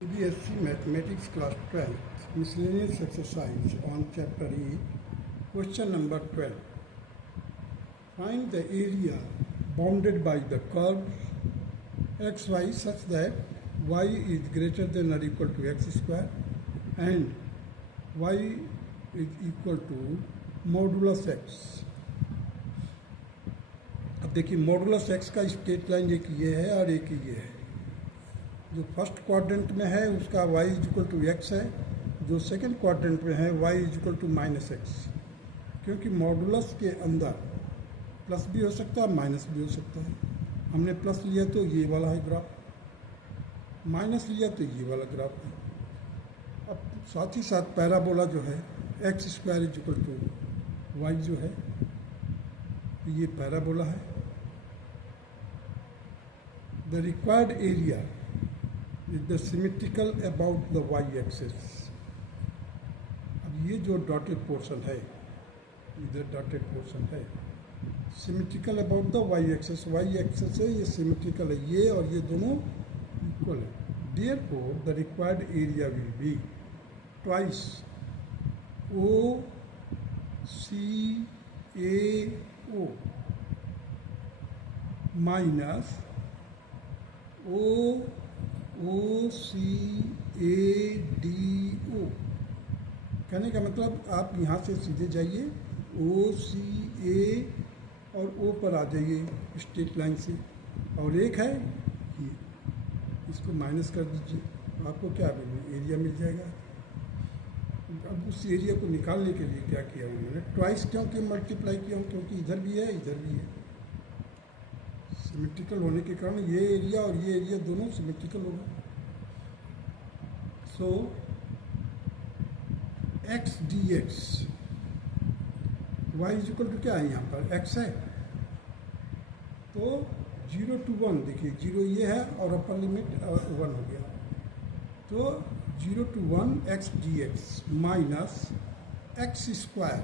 CBSE Mathematics Class 12 Miscellaneous Exercise on Chapter E, Question number 12. Find the area bounded by the curves xy such that y is greater than or equal to x square and y is equal to modulus x. अब देखिए modulus x का straight line एक ये है और एक ये है। जो फर्स्ट क्वाड्रेंट में है उसका y is equal to x है, जो सेकंड क्वाड्रेंट में है y is equal to minus x. क्योंकि मॉडुलस के अंदर प्लस भी हो सकता है माइनस भी हो सकता है। हमने प्लस लिया तो ये वाला है ग्राफ, माइनस लिया तो ये वाला ग्राफ है। अब साथ ही साथ पैराबोला जो है x square is equal to y जो है ये पैराबोला है। The required area is the symmetrical about the y axis. अब ये जो डॉटेड पोर्शन है, इधर डॉटेड पोर्शन है, symmetrical about the y axis है, ये सिमेट्रिकल है, ये और ये दोनों इक्वल है। Therefore the required area will be twice O C A O minus O C A D O. कहने का मतलब आप यहाँ से सीधे जाइए ओ सी ए और ओ पर आ जाइए स्ट्रेट लाइन से, और एक है ये, इसको माइनस कर दीजिए, आपको क्या एरिया मिल जाएगा। अब उस एरिया को निकालने के लिए क्या किया उन्होंने, ट्वाइस क्योंकि मल्टीप्लाई किया हूँ, क्योंकि इधर भी है इधर भी है। सिमेट्रिकल होने के कारण ये एरिया और ये एरिया दोनों सिमेट्रिकल होगा। So x d x y is equal to क्या है, यहाँ पर एक्स है तो 0 to 1, देखिए 0 ये है और अपर लिमिट 1 हो गया, तो 0 to 1 x d x minus x square.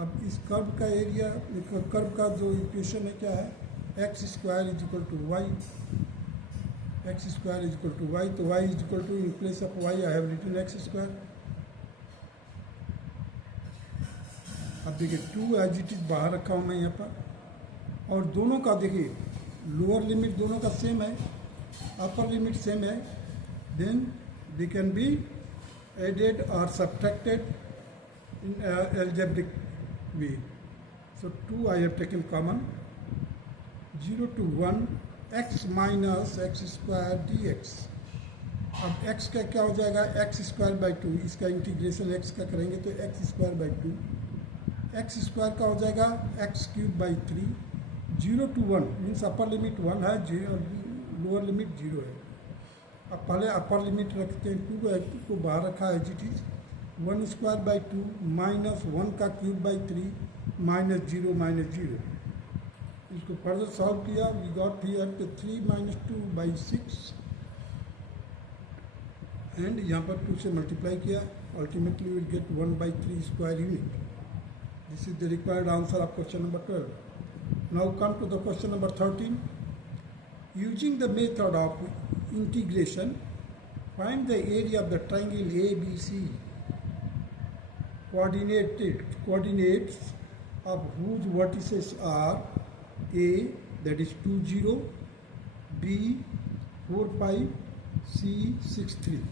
अब इस कर्व का एरिया, कर्व का जो इक्वेशन है क्या है, x square is equal to y, x square is equal to y, तो y is equal to in place of y I have written x square. अब देखिए 2 एज इट इज बाहर रखा हूँ मैं यहाँ पर, और दोनों का देखिए लोअर लिमिट दोनों का सेम है, अपर लिमिट सेम है, then they can be added or subtracted in algebraic way. So 2 I have taken common, 0 to 1 x minus x square dx। अब x का क्या हो जाएगा, x स्क्वायर बाई 2, इसका इंटीग्रेशन x का करेंगे तो x square by 2, x square का हो जाएगा x cube by 3। 0 to 1 means upper limit 1 है, लोअर लिमिट 0 है। अब पहले अपर लिमिट रखते हैं, 2 को बाहर रखा है जी चीज, 1 स्क्वायर बाई 2 माइनस 1 का क्यूब बाई 3 माइनस 0 माइनस 0। इसको फर्दर सॉल्व किया, we got here 3 minus 2 by 6 and यहाँ पर 2 से मल्टीप्लाई किया, ultimately will get 1 by 3 square unit. This is the required answer of question number 12। Now come to the question number 13। Using the method of integration, find the area of the triangle ABC. Coordinates of whose vertices are A, that is 2 0, B 4 5, C 6 3।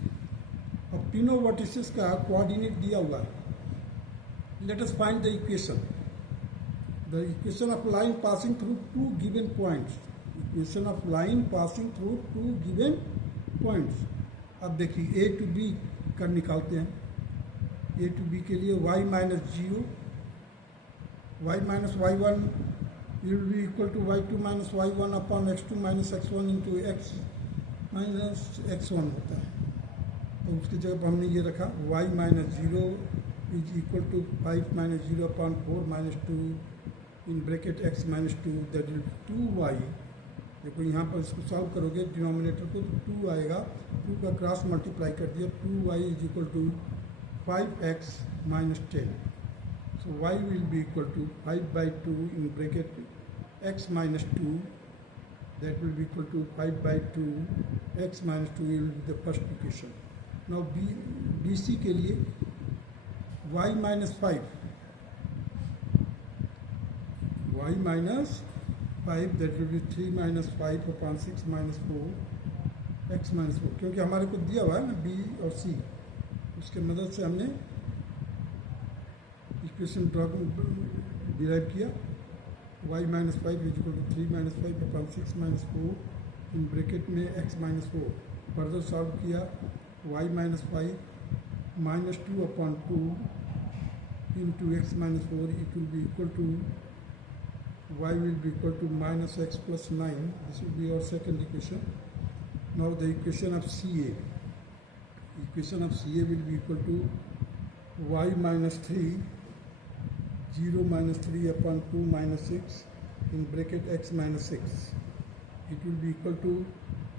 अब तीनों vertices का coordinate दिया हुआ है। Let us find the equation. The equation of line passing through two given points. Equation of line passing through 2 given points. अब देखिए ए to be कर निकालते हैं। ए टू बी के लिए y minus 0, y minus y1 will be equal to y2 minus y1 upon x2 minus x1 into x minus x1 होता है। तो उसकी जगह पर हमने ये रखा y minus 0 is equal to 5 minus 0 upon 4 minus 2 in bracket x minus 2, that is 2y। देखो यहाँ पर इसको सॉल्व करोगे डिनोमिनेटर को तो 2 आएगा, 2 का क्रॉस मल्टीप्लाई कर दिया, 2y is equal to 5x minus 10। So y will be equal to 5 by 2 in bracket x minus 2 that will be equal to 5 by 2 x minus 2 will be the first equation. Now BC के लिए y minus 5 that will be 3 minus 5 upon 6 minus 4 x minus 4, क्योंकि हमारे को दिया हुआ है ना b और c, उसके मदद से हमने इक्वेशन डिराइव किया. y minus 5 is equal to 3 minus 5 upon 6 minus 4 in bracket में x minus 4. फर्दर सॉल्व किया y minus 5 minus 2 upon 2 into x minus 4, it will be equal to y will be equal to minus x plus 9. This will be our second equation. Now the equation of CA. Equation of CA will be equal to y minus 3 0 minus 3 upon 2 minus 6 in bracket x minus 6. It will be equal to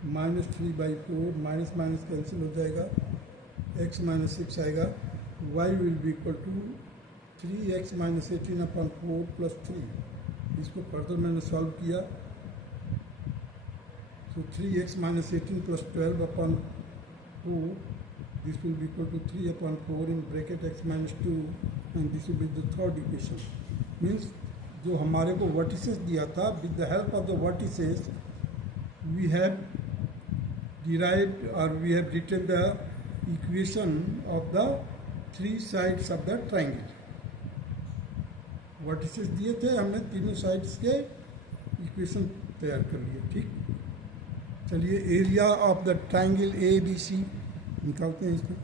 minus 3 by 4, minus minus cancel हो जाएगा, x minus 6 आएगा. y will be equal to 3x minus 18 upon 4 plus 3. इसको further मैंने solve किया. So 3x minus 18 plus 12 upon 4, this will be equal to 3 upon 4 in bracket x minus 2, and this will be the third equation. Means जो हमारे को vertices दिया था, with the help of the vertices we have derived or we have written the equation of the three sides of the triangle. Vertices दिए थे, हमने तीनों sides के इक्वेशन तैयार कर लिए. ठीक, चलिए area of the triangle A B C निकालते हैं इसमें.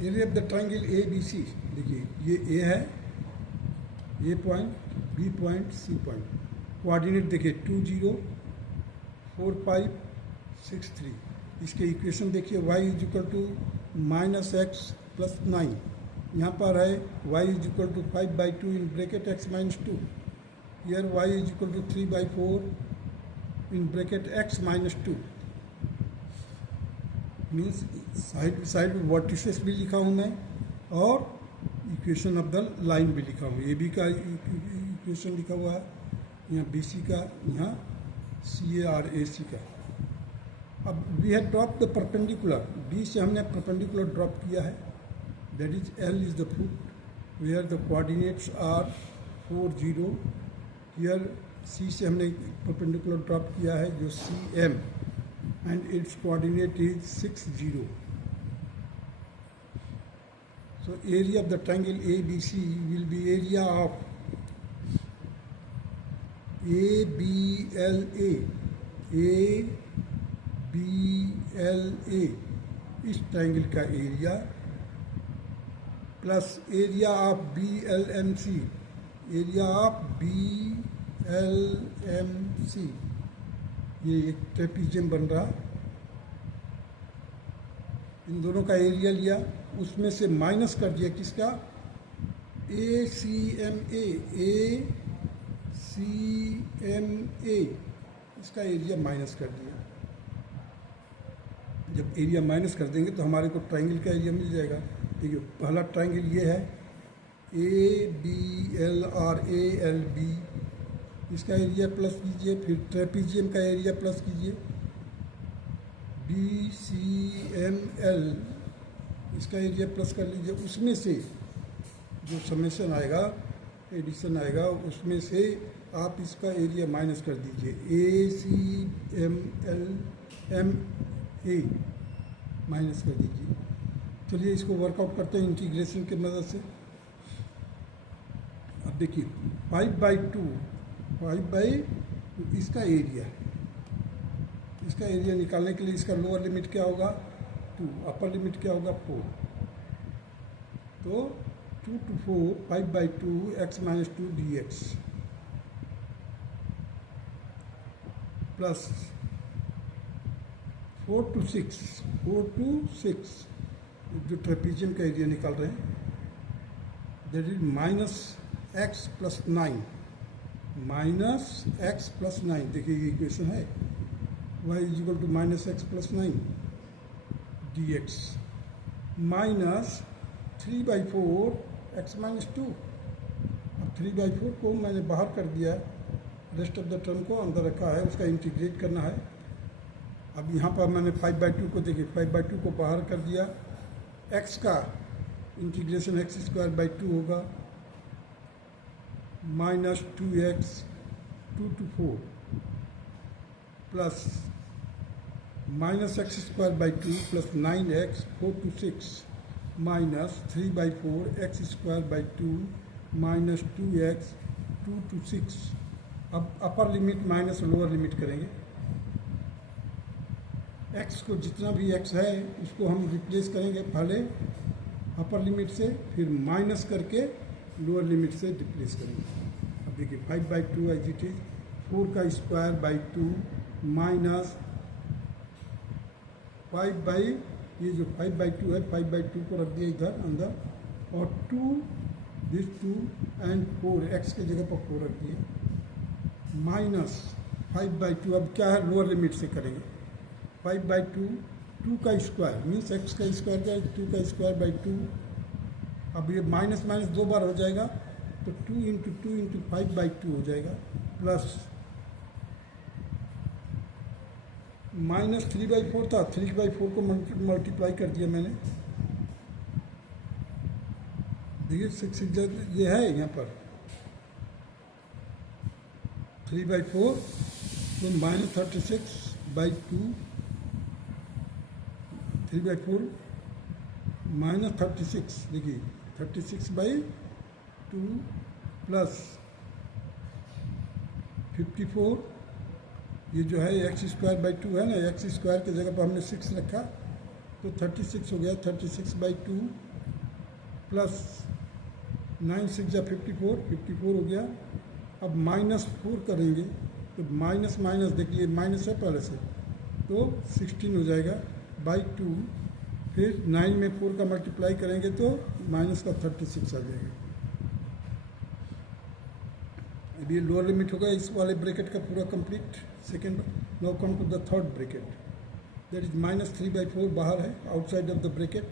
Area of the triangle A B C, देखिए ये ए है, A point, B point, C point. Coordinate देखिए 2 0 4 5 6 3. इसके इक्वेशन देखिए y is equal to minus x plus 9. यहाँ पर है y is equal to 5 by 2 in bracket x minus 2. Here y is equal to 3 by 4 in bracket x minus 2. Means side by side में vertices भी लिखा हूँ मैं और equation of the line भी लिखा हूँ. ए बी का इक्वेशन लिखा हुआ है, यहाँ बी सी का, यहाँ सी ए आर ए सी का. अब we have drop the perpendicular, B से हमने परपेंडिकुलर ड्रॉप किया है, that is L is the foot where the coordinates are 4 0. Here C से हमने परपेंडिकुलर ड्रॉप किया है जो C M and its coordinate is 6 0. So area of the triangle A B C will be area of ABLA, ABLA इस triangle का area plus area of BLMC, area of BLMC. ये एक trapezium बन रहा, इन दोनों का एरिया लिया, उसमें से माइनस कर दिया किसका, ACMA, CMA, इसका एरिया माइनस कर दिया. जब एरिया माइनस कर देंगे तो हमारे को ट्रायंगल का एरिया मिल जाएगा. देखिए पहला ट्रायंगल ये है ABLRALB, इसका एरिया प्लस कीजिए, फिर ट्रेपीजियम का एरिया प्लस कीजिए, BCML इसका एरिया प्लस कर लीजिए. उसमें से जो समेशन आएगा, एडिशन आएगा, उसमें से आप इसका एरिया माइनस कर दीजिए, ACMLMA माइनस कर दीजिए. चलिए इसको वर्कआउट करते हैं इंटीग्रेशन के मदद से. अब देखिए 5 बाई 2 इसका एरिया, इसका एरिया निकालने के लिए इसका लोअर लिमिट क्या होगा 2, अपर लिमिट क्या होगा 4. तो 2 to 4 5 by 2 x minus 2 dx plus 4 to 6 जो ट्रेपीजियम का एरिया निकाल रहे हैं, that is minus x plus 9. देखिए ये इक्वेशन है, y is equal to minus x plus 9. D x minus 3/4 x minus 2। अब 3/4 को मैंने बाहर कर दिया, रेस्ट ऑफ द टर्म को अंदर रखा है, उसका इंटीग्रेट करना है। अब यहाँ पर मैंने 5/2 को देखिए 5/2 को बाहर कर दिया, x का इंटीग्रेशन x² 2 होगा minus 2x 2 to 4 plus minus x² 2 plus 9x 4 to 6 minus 3/4 x² 2 minus 2x 2 to 6। अब upper limit minus lower limit करेंगे। x को जितना भी x है उसको हम रिप्लेस करेंगे पहले अपर लिमिट से, फिर माइनस करके लोअर लिमिट से रिप्लेस करेंगे। अब देखिए 5/2 एज इट इज, 4 का स्क्वायर बाई 2 माइनस 5/, ये जो 5/2 है 5/2 को रख दिया इधर अंदर, और 2 दिस 2 एंड 4 x की जगह पर 4 रख दिए माइनस 5/2। अब क्या है लोअर लिमिट से करेंगे, 5/2 2 का स्क्वायर मीन्स x का स्क्वायर क्या है 2 का स्क्वायर बाई 2। अब ये माइनस माइनस 2 बार हो जाएगा तो 2 इंटू 2 इंटू 5/2 हो जाएगा, प्लस माइनस 3/4 था, 3/4 को मल्टीप्लाई कर दिया मैंने, देखिए 6 ये है यहाँ पर 3/4 तो माइनस 36/2, 3/4 माइनस 36, देखिए 36/2 प्लस 54, ये जो है x² 2 है ना, x² की जगह पर हमने 6 रखा तो 36 हो गया, 36/2 प्लस 9 6 जा 54 हो गया। अब -4 करेंगे तो माइनस माइनस देखिए माइनस है पहले से, तो 16 हो जाएगा बाई 2, फिर 9 में 4 का मल्टीप्लाई करेंगे तो माइनस का 36 आ जाएगा। अब ये लोअर लिमिट होगा इस वाले ब्रैकेट का पूरा complete. Second, now come to the third bracket, that is minus 3/4 बाहर है आउटसाइड ऑफ द ब्रैकेट।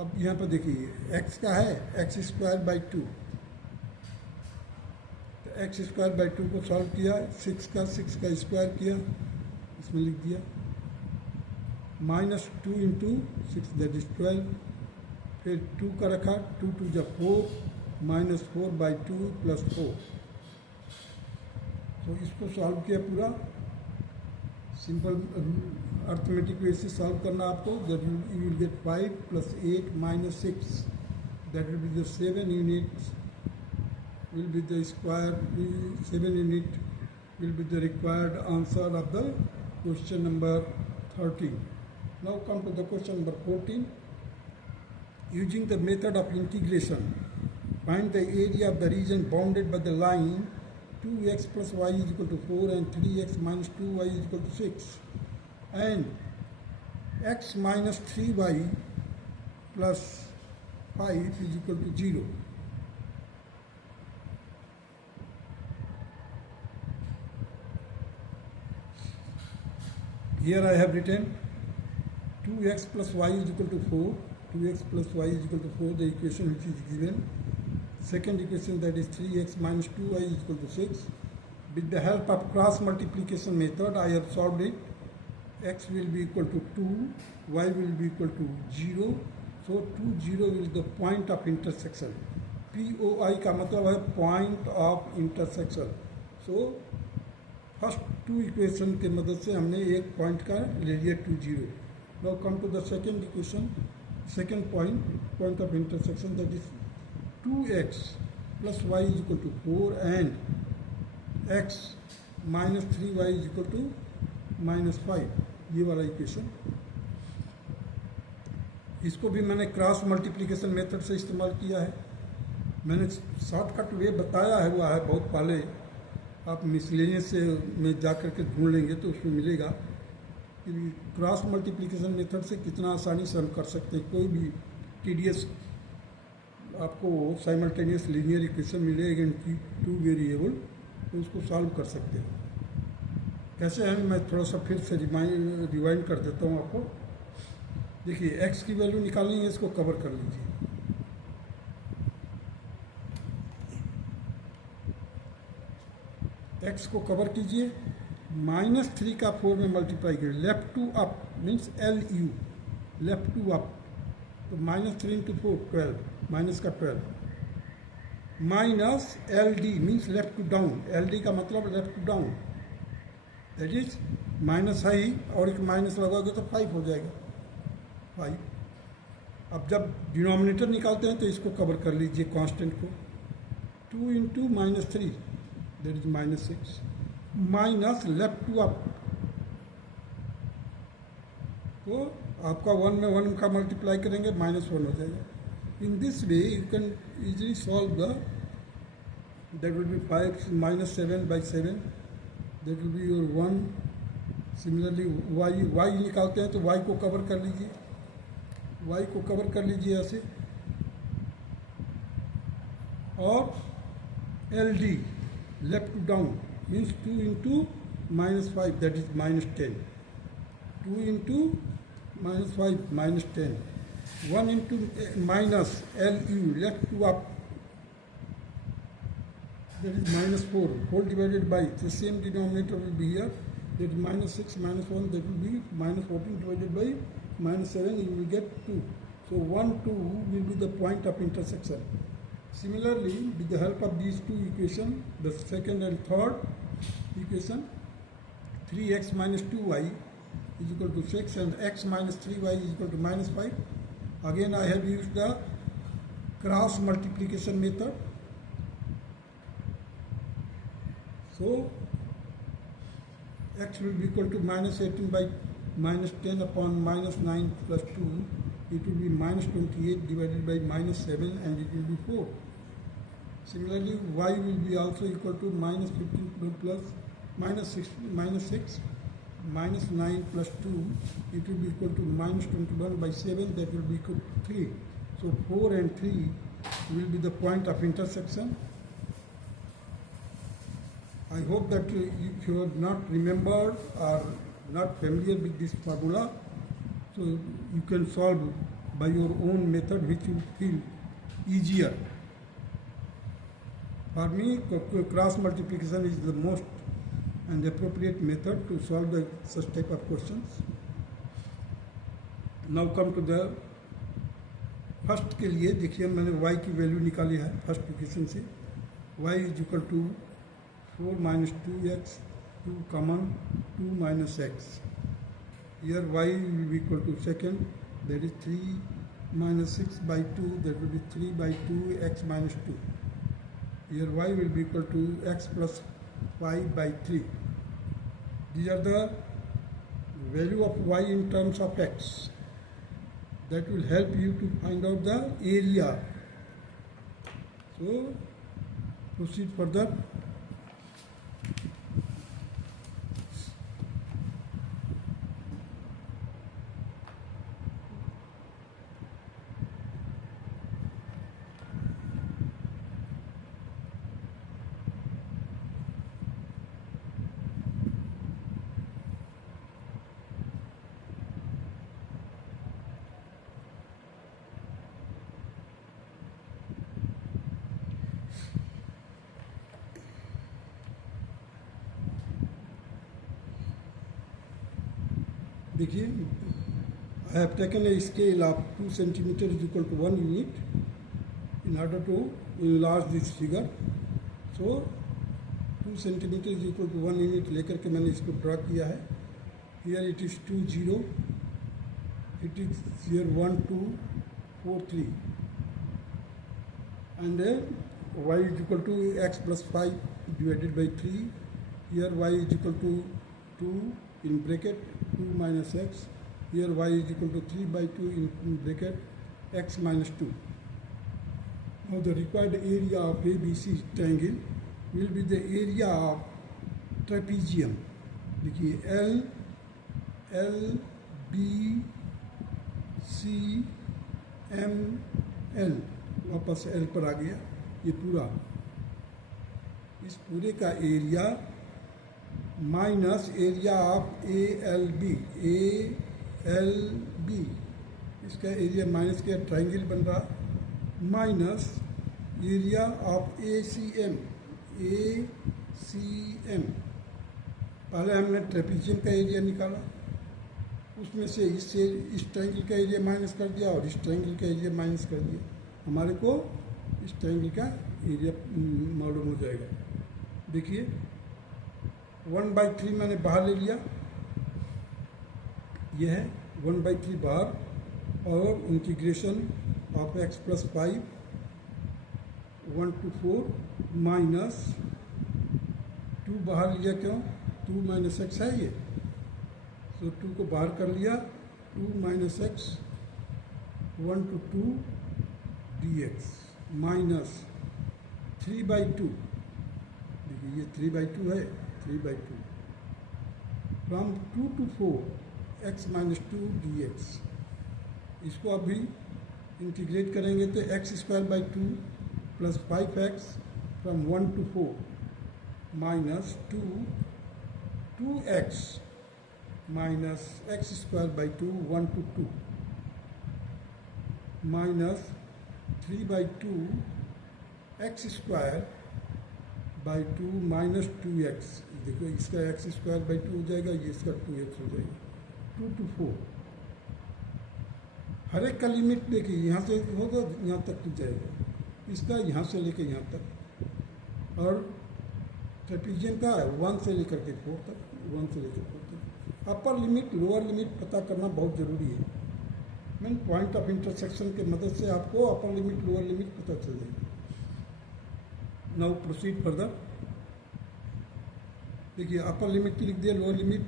अब यहाँ पर देखिए x का है x² 2, तो x² 2 को सॉल्व किया, 6 का स्क्वायर किया, इसमें लिख दिया माइनस 2 इंटू 6 दैट इज 12, फिर 2 का रखा, 2 2 जा 4 माइनस 4/2 प्लस 4। तो इसको सॉल्व किया पूरा, सिंपल अर्थमेटिक वे से सॉल्व करना आपको, that you will gate 5 plus 8 minus 6, that will be the 7 units will be the square, 7 unit will be the required answer of the question number 13. Now come to the question number 14. Using the method of integration, find the area of the region bounded by the line 2x plus y is equal to 4 and 3x minus 2y is equal to 6 and x minus 3y plus 5 is equal to 0. Here I have written 2x plus y is equal to 4, 2x plus y is equal to 4, the equation which is given. Second equation, that is 3x minus 2y is equal to 6. With the help of cross multiplication method, I have solved it. X will be equal to 2, y will be equal to 0. So 2, 0 is the point of intersection. POI का मतलब है point of intersection. So first 2 equation के मदद से हमने एक point का ले लिया 2, 0। Now come to the second equation, second point of intersection, that is 2x plus y is equal to 4 and x minus 3y is equal to minus 5, ये वाला इक्वेशन। इसको भी मैंने क्रॉस मल्टीप्लिकेशन मेथड से इस्तेमाल किया है। मैंने शॉर्टकट वे बताया है हुआ है बहुत पहले, आप मिसलेनियस से में जा कर के ढूंढ लेंगे तो उसमें मिलेगा कि क्रॉस मल्टीप्लिकेशन मेथड से कितना आसानी से हम कर सकते हैं। कोई भी टीडीएस आपको साइमल्टेनियस लीनियर इक्वेशन मिलेगा कि 2 वेरिएबल, तो उसको सॉल्व कर सकते हैं। कैसे है मैं थोड़ा सा फिर से रिवाइंड कर देता हूँ आपको। देखिए एक्स की वैल्यू निकालनी है, इसको कवर कर लीजिए। एक्स को कवर कीजिए, -3 का 4 में मल्टीप्लाई कीजिए, left to up means LU, left to up, तो -3 इंटू 4 12, माइनस का 12, minus LD means left to down, LD का मतलब left to down, that is minus है ही और एक माइनस लगाओगे तो 5 हो जाएगा, 5। अब जब डिनोमिनेटर निकालते हैं तो इसको कवर कर लीजिए कांस्टेंट को, 2 into -3 that is -6, minus left to up, तो आपका 1 में 1 का मल्टीप्लाई करेंगे -1 हो जाएगा। In this way you can easily solve the, that will be 5 -7/7, that will be your 1। Similarly y निकालते हैं तो y को कवर कर लीजिए, y को कवर कर लीजिए ऐसे, और LD left to down means 2 into -5 that is -10, 2 into -5 -10, 1 into minus LU left to up that is -4 whole divided by the same denominator will be here, that is -6 -1, that will be -14 divided by -7, you will get 2. So 1 2 will be the point of intersection. Similarly, with the help of these two equations, the second and third equation, 3x minus 2y is equal to 6 and x minus 3y is equal to -5. Again I have used the cross multiplication method. So x will be equal to -18 by -10 upon -9 plus 2. It will be -28 divided by -7 and it will be 4. Similarly, y will be also equal to -15 plus -6 -9 plus 2. It will be equal to -21 by 7, that will be equal to 3. So 4 and 3 will be the point of intersection. I hope that if you have not remembered or not familiar with this formula, so you can solve by your own method which you feel easier. For me, cross multiplication is the most and appropriate method to solve such type of questions. Now come to the first के लिए, देखिए मैंने y की value निकाली है first equation से, y is equal to 4 minus 2x, 2 common, 2 minus x. Here y will be equal to second, that is 3 minus 6 by 2, that will be 3 by 2 x minus 2. Here y will be equal to x plus 5 by 3. These are the value of y in terms of x. That will help you to find out the area. So proceed further. देखिए, I have taken a scale of 2 centimeter is equal to 1 unit in order to enlarge this figure. So 2 centimeter is equal to 1 unit लेकर के मैंने इसको draw किया है. Here it is 2 0, it is here 1 2 4 3, and y is equal to x plus 5 divided by 3. Here y is equal to 2 in bracket 2 minus x. Here y is equal to 3 by 2 in bracket x minus 2. Now the required area of ABC triangle will be the area of trapezium. देखिए L L B C M L, वापस L पर आ गया, ये पूरा, इस पूरे का area minus area of A L B इसका एरिया माइनस किया, ट्राइंगल बन रहा, minus area of A C M. पहले हमने ट्रेपेजियम का एरिया निकाला, उसमें से इससे इस ट्राइंगल का एरिया माइनस कर दिया और इस ट्राइंगल का एरिया माइनस कर दिया, हमारे को इस ट्राइंगल का एरिया मालूम हो जाएगा। देखिए 1/3 मैंने बाहर ले लिया, यह है 1/3 बाहर, और integration of x + 5 1 to 4 minus 2 बाहर लिया, क्यों 2 - x है ये, तो 2 को बाहर कर लिया, 2 - x 1 to 2 dx माइनस 3/2, देखिए ये 3/2 है, 3/2 फ्रॉम 2 to 4 x - 2 dx। इसको अभी इंटीग्रेट करेंगे तो x² / 2 + 5x from 1 to 4 minus 2x minus x² / 2 1 to 2 minus 3/2 x² / 2 minus 2x। देखो इसका x² / 2 हो जाएगा, ये इसका 2x हो जाएगा, 2 to 4। हर एक का लिमिट देखिए, यहाँ से होगा यहाँ तक तो जाएगा, इसका यहाँ से लेके यहाँ तक, और ट्रेपेजियम का 1 से लेकर के 4 तक, 1 से लेकर 4 तक। अपर लिमिट लोअर लिमिट पता करना बहुत ज़रूरी है। मीन पॉइंट ऑफ इंटरसेक्शन के मदद से आपको अपर लिमिट लोअर लिमिट पता चल जाएगी। Now proceed further. देखिए अपर लिमिट लिख दिया, लोअर लिमिट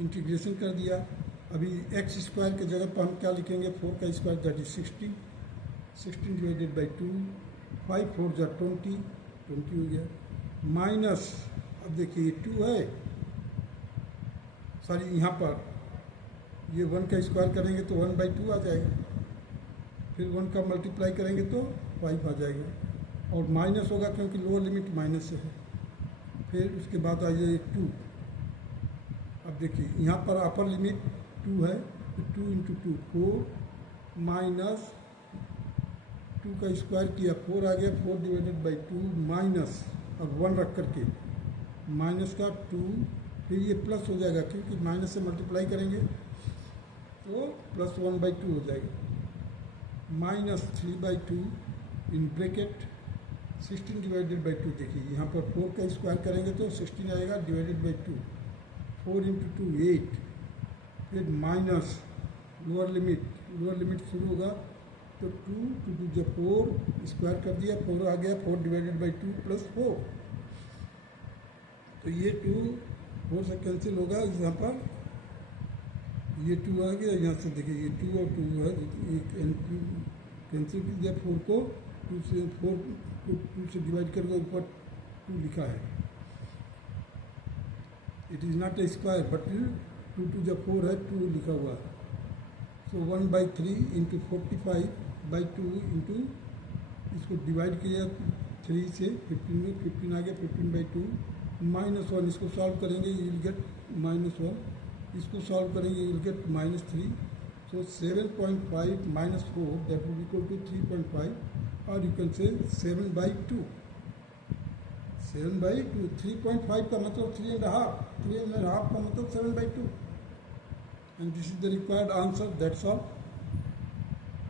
इंटीग्रेशन कर दिया। अभी x² के जगह पर हम क्या लिखेंगे, 4 का square that is 16, 16 divided by 2, 5 4 जा 20, 20 हो गया, माइनस, अब देखिए ये 2 है, सॉरी यहाँ पर ये 1 का स्क्वायर करेंगे तो 1/2 आ जाएगा, फिर 1 का मल्टीप्लाई करेंगे तो 5 आ जाएगा, और माइनस होगा क्योंकि लोअर लिमिट माइनस से है। फिर उसके बाद आ जाए 2। अब देखिए यहाँ पर अपर लिमिट 2 है, तो 2 × 2 4 माइनस 2 का स्क्वायर किया 4 आ गया, 4 डिवाइडेड बाई 2 माइनस, अब 1 रख करके माइनस का 2, फिर ये प्लस हो जाएगा क्योंकि माइनस से मल्टीप्लाई करेंगे तो प्लस 1/2 हो जाएगा, minus 3/2 in bracket 16 divided by 2। देखिए यहाँ पर 4 का स्क्वायर करेंगे तो 16 आएगा, डिवाइडेड बाई 2, 4 × 2 8, फिर माइनस लोअर लिमिट शुरू होगा तो 2 × 2 = 4, स्क्वायर कर दिया, 4 आ गया, 4 डिवाइडेड बाई 2 + 4, तो ये 2 4 से कैंसिल होगा, यहाँ पर ये 2 आ गया, यहाँ से देखिए ये 2 और 2 है, कैंसिल कर दिया, 4 को 2 से डिवाइड करके ऊपर 2 लिखा है। It is not a square but 2 × 2 = 4 है, 2 लिखा हुआ है। सो 1/3 × 45/2 इंटू, इसको डिवाइड किया 3 से 15 में, 15 आ गया, 15/2 -1, इसको सॉल्व करेंगे यू विल गेट -1, इसको सॉल्व करेंगे you will get -3। So 7.5 - 4 that will equal to 3.5, और यू कैन से 7/2, 7/2, 3.5 का मतलब 3.5, 3.5 का मतलब 7/2, and this is the required answer, that's all.